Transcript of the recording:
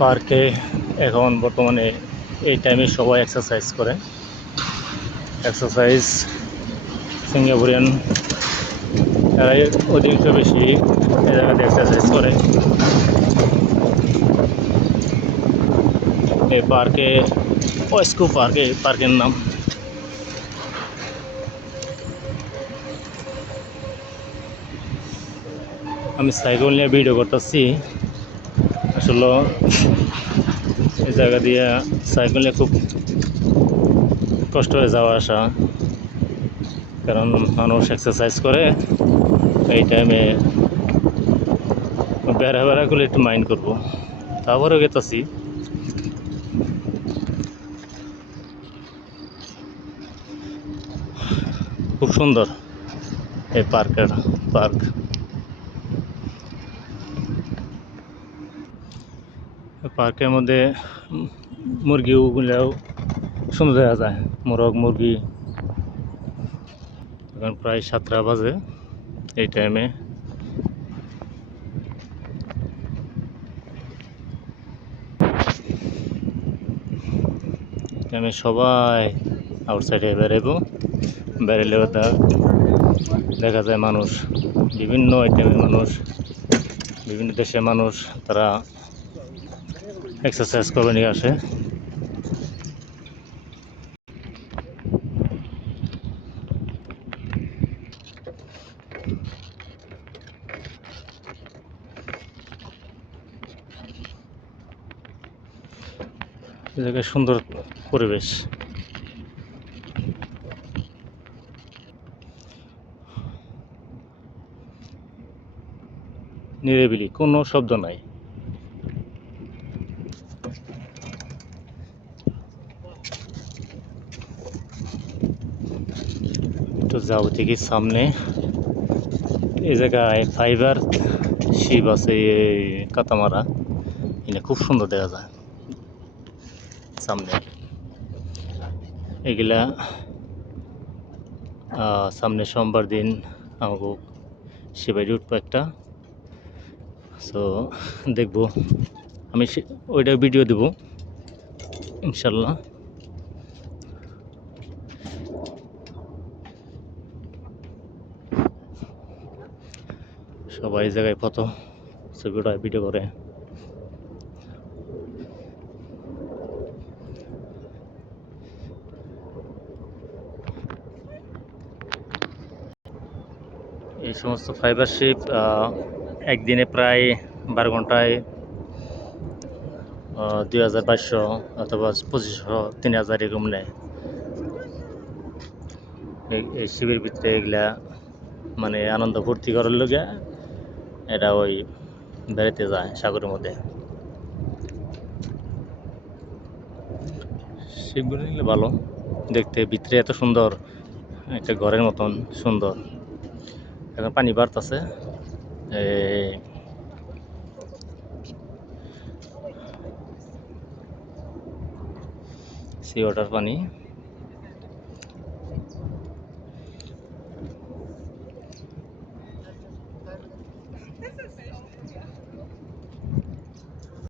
পার্কে এখন বর্তমানে এই টাইমে সবাই এক্সারসাইজ করে। এক্সারসাইজ সিঙ্গাপুরিয়ান এরাই অধিকাংশ বেশি এই জায়গাতে এক্সারসাইজ করে। এই পার্কে ওয়েস্কো পার্ক, এই পার্কের নাম। আমি সাইকেল নিয়ে ভিডিও করতেছি। আসলে এই জায়গা দিয়ে সাইকেল নিয়ে খুব কষ্ট হয়ে যাওয়া আসা, কারণ মানুষ এক্সারসাইজ করে এই টাইমে। বেড়া বেড়া করলে একটু মাইন্ড করবো, তারপরেও গেতাছি। খুব সুন্দর এই পার্ক। পার্কের মধ্যে মুরগিগুলাও সুন্দর দেখা যায়। মোরগ মুরগি। এখন প্রায় 7টা বাজে এই টাইমে। সবাই আউটসাইডে বেরোবো। বেরোলে দেখা যায় মানুষ, বিভিন্ন আইটেমের মানুষ, বিভিন্ন দেশের মানুষ, তারা এক্সারসাইজ করে নিয়ে আসে। এই জায়গায় সুন্দর পরিবেশ। নিরিবিলি, কোনো শব্দ নাই। একটু যাও দেখি সামনে। এই জায়গায় ফাইবার শিপ আছে, এই কাতামারা। এটা খুব সুন্দর দেখা যায় সামনে। এগুলা সামনে সোমবার দিন আমাকে শিবাইরে উঠবো একটা। সো দেখবো, আমি ওইটা ভিডিও দেবো ইনশাল্লাহ। সবাই এই জায়গায় ফটো ছবিটা ভিডিও করে। এই সমস্ত ফাইবার শিপ একদিনে প্রায় 12 ঘন্টায় 2200 অথবা 2500 3000 এরকম নেয়। এই শিবের ভিতরে এগুলা মানে আনন্দ ফুর্তি করার লোকে এটা ওই বেড়াতে যায় সাগরের মধ্যে। শিবগুলো নিলে ভালো দেখতে, ভিতরে এত সুন্দর, একটা ঘরের মতন সুন্দর। এখন পানি বাড়তেছে, সি ওয়াটার পানি।